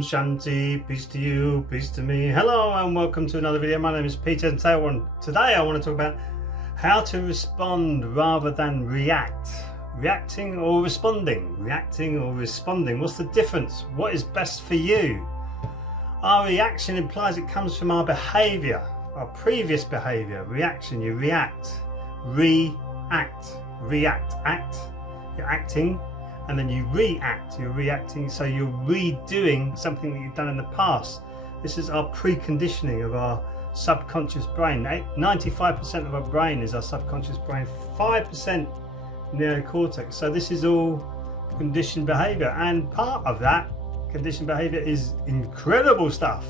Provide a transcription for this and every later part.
Shanti, peace to you, peace to me. Hello and welcome to another video. My name is Peter and today I want to talk about how to respond rather than react. Reacting or responding? Reacting or responding? What's the difference? What is best for you? Our reaction implies it comes from our behaviour, our previous behaviour. Reaction, you react. React. Act. You're acting. And then you react, you're reacting, so you're redoing something that you've done in the past. This is our preconditioning of our subconscious brain. 95% of our brain is our subconscious brain, 5% neocortex. So this is all conditioned behavior, and part of that conditioned behavior is incredible stuff.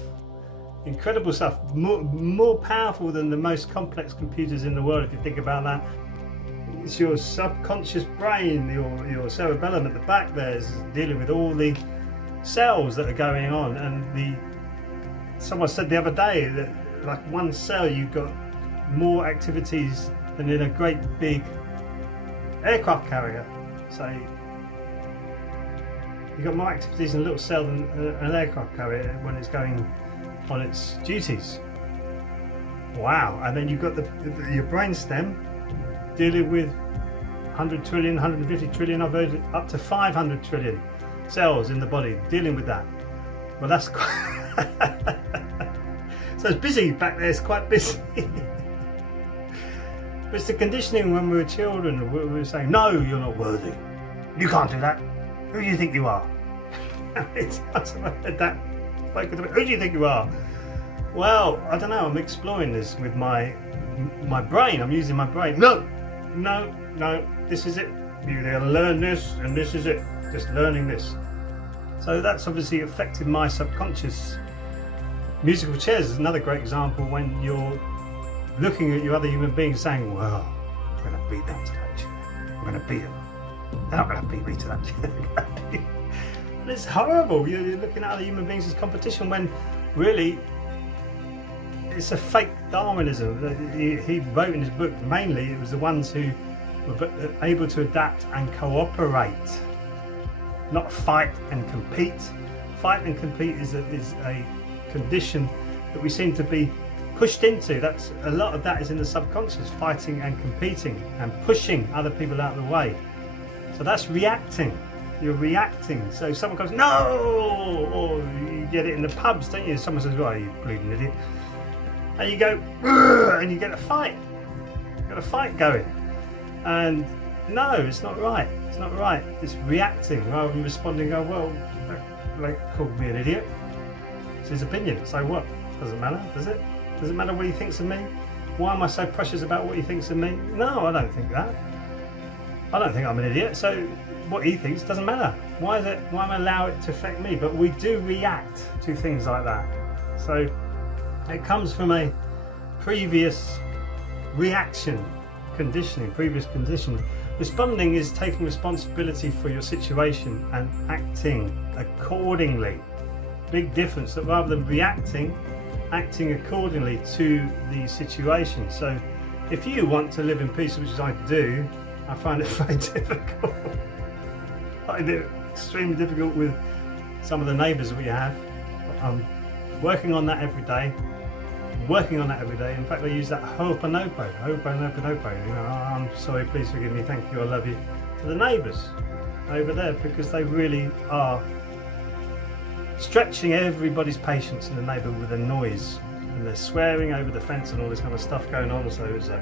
Incredible stuff, more powerful than the most complex computers in the world, if you think about that. It's your subconscious brain, your cerebellum at the back there is dealing with all the cells that are going on. And someone said the other day that like one cell you've got more activities than in a great big aircraft carrier. So you've got more activities in a little cell than an aircraft carrier when it's going on its duties. Wow. And then you've got your brain stem dealing with 100 trillion, 150 trillion, I've heard up to 500 trillion cells in the body dealing with that. Well, that's quite so it's busy back there, it's quite busy. But it's the conditioning when we were children. We were saying, no, you're not worthy. You can't do that. Who do you think you are? It's awesome. I heard that. Who do you think you are? Well, I don't know, I'm exploring this with my brain. I'm using my brain. No, this is it. You're going to learn this, and this is it. Just learning this. So that's obviously affected my subconscious. Musical chairs is another great example when you're looking at your other human beings saying, well, I'm going to beat them to that chair. I'm going to beat them. They're not going to beat me to that chair. And it's horrible. You're looking at other human beings as competition when really it's a fake Darwinism. He wrote in his book, mainly it was the ones who were able to adapt and cooperate, not fight and compete. Fight and compete is a condition that we seem to be pushed into. That's a lot of that is in the subconscious, fighting and competing and pushing other people out of the way. So that's reacting. You're reacting. So someone goes, no, or you get it in the pubs, don't you? Someone says, well, you bleeding idiot. And you go, and you get a fight. You've got a fight going. And no, it's not right. It's not right. It's reacting rather than responding. Go, well, like called me an idiot. It's his opinion. So what? Doesn't matter, does it? Does it matter what he thinks of me? Why am I so precious about what he thinks of me? No, I don't think that. I don't think I'm an idiot. So what he thinks doesn't matter. Why am I allowing it to affect me? But we do react to things like that. So it comes from a previous reaction, conditioning, previous conditioning. Responding is taking responsibility for your situation and acting accordingly. Big difference, that rather than reacting, acting accordingly to the situation. So if you want to live in peace, which I do, I find it very difficult. I find it extremely difficult with some of the neighbours that we have. I'm working on that every day. In fact, I use that ho'oponopono, you know, I'm sorry, please forgive me, thank you, I love you, to the neighbours over there, because they really are stretching everybody's patience in the neighbourhood with the noise, and they're swearing over the fence and all this kind of stuff going on. So it's like,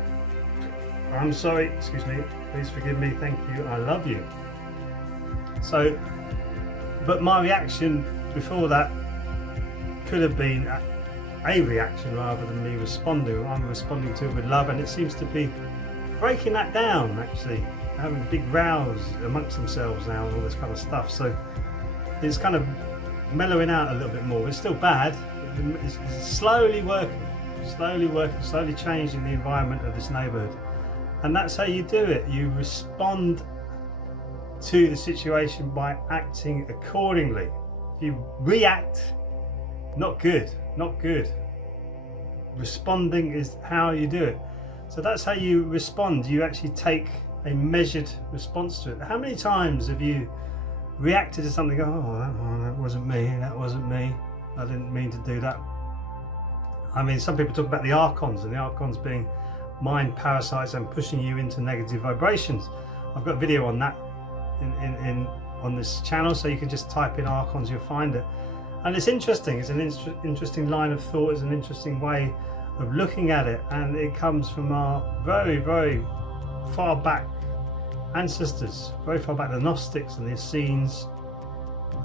I'm sorry, excuse me, please forgive me, thank you, I love you. So, but my reaction before that could have been a reaction rather than me responding. I'm responding to it with love, and it seems to be breaking that down, actually, having big rows amongst themselves now and all this kind of stuff. So it's kind of mellowing out a little bit more. It's still bad. It's slowly working, slowly changing the environment of this neighbourhood. And that's how you do it. You respond to the situation by acting accordingly. If you react, not good. Responding is how you do it. So that's how you respond. You actually take a measured response to it. How many times have you reacted to something, that wasn't me, I didn't mean to do that. I mean, some people talk about the archons, and the archons being mind parasites and pushing you into negative vibrations. I've got a video on that on this channel, so you can just type in archons, you'll find it. And it's interesting, it's an interesting line of thought, it's an interesting way of looking at it, and it comes from our very, very far back ancestors, very far back, the Gnostics and the Essenes.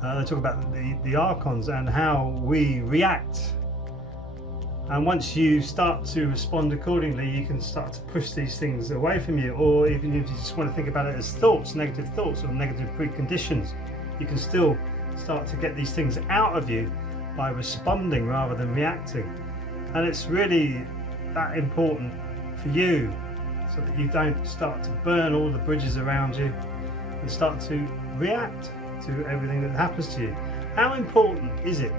They talk about the archons and how we react. And once you start to respond accordingly, you can start to push these things away from you. Or even if you just want to think about it as thoughts, negative thoughts or negative preconditions, you can still start to get these things out of you by responding rather than reacting. And it's really that important for you, so that you don't start to burn all the bridges around you and start to react to everything that happens to you. How important is it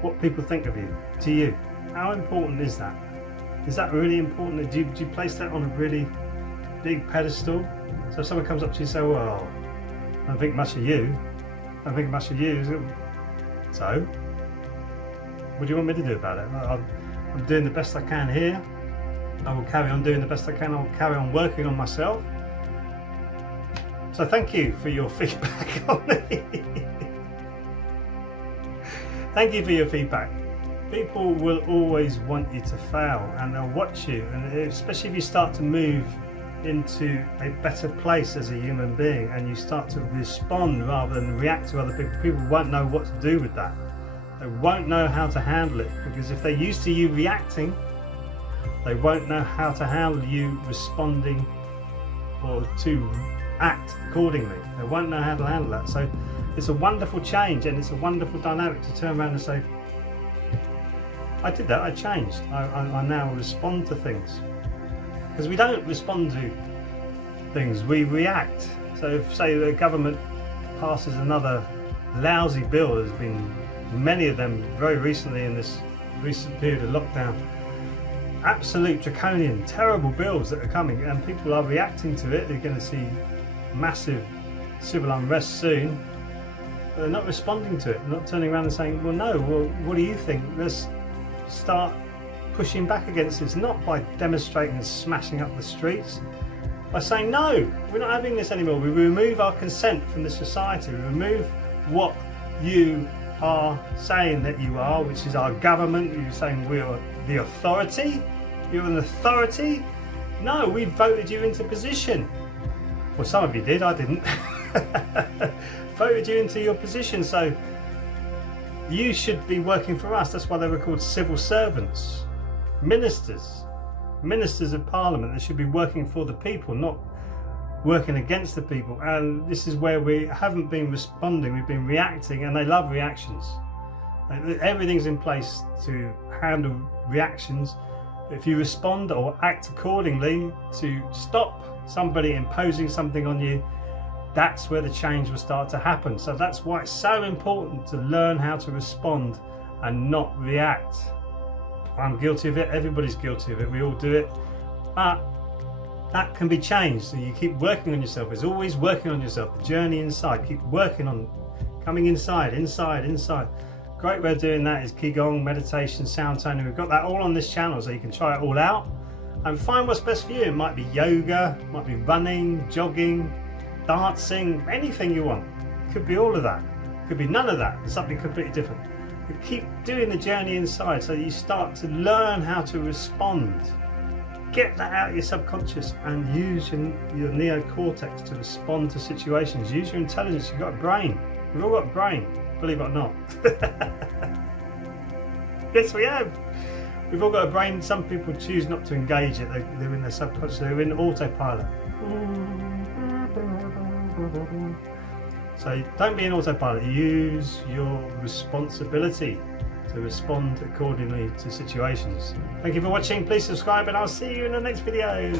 what people think of you, to you? How important is that? Is that really important? Do you place that on a really big pedestal? So if someone comes up to you and says, well, I don't think much of you, so what do you want me to do about it? I'm doing the best I can here. I will carry on doing the best I can. I will carry on working on myself. So thank you for your feedback on me. Thank you for your feedback. People will always want you to fail, and they'll watch you, and especially if you start to move into a better place as a human being and you start to respond rather than react to other people. People won't know what to do with that. They won't know how to handle it, because if they're used to you reacting, they won't know how to handle you responding or to act accordingly. They won't know how to handle that. So it's a wonderful change, and it's a wonderful dynamic to turn around and say, I did that, I changed. I now respond to things. Because we don't respond to things, we react. So if, say, the government passes another lousy bill, there's been many of them very recently in this recent period of lockdown, absolute draconian, terrible bills that are coming, and people are reacting to it. They're going to see massive civil unrest soon, but they're not responding to it. They're not turning around and saying, well, no, well, what do you think? Let's start pushing back against this, not by demonstrating and smashing up the streets, by saying, no, we're not having this anymore. We remove our consent from the society. We remove what you are saying that you are, which is our government. You're saying we're the authority. You're an authority. No, we voted you into position. Well, some of you did, I didn't. Voted you into your position, so you should be working for us. That's why they were called civil servants. Ministers of parliament. They should be working for the people, not working against the people. And this is where we haven't been responding, we've been reacting, and they love reactions. Everything's in place to handle reactions. If you respond or act accordingly to stop somebody imposing something on you, that's where the change will start to happen. So that's why it's so important to learn how to respond and not react. I'm guilty of it, everybody's guilty of it, we all do it, but that can be changed. So you keep working on yourself. It's always working on yourself, the journey inside. Keep working on coming inside. Great way of doing that is Qigong, meditation, sound toning. We've got that all on this channel, so you can try it all out and find what's best for you. It might be yoga, it might be running, jogging, dancing, anything you want. It could be all of that, it could be none of that, it's something completely different. But keep doing the journey inside, so you start to learn how to respond. Get that out of your subconscious and use your neocortex to respond to situations. Use your intelligence. You've got a brain. We've all got a brain, believe it or not. Yes, we have. We've all got a brain. Some people choose not to engage it. They're in their subconscious. They're in autopilot. So don't be in autopilot. Use your responsibility to respond accordingly to situations. Thank you for watching. Please subscribe, and I'll see you in the next video.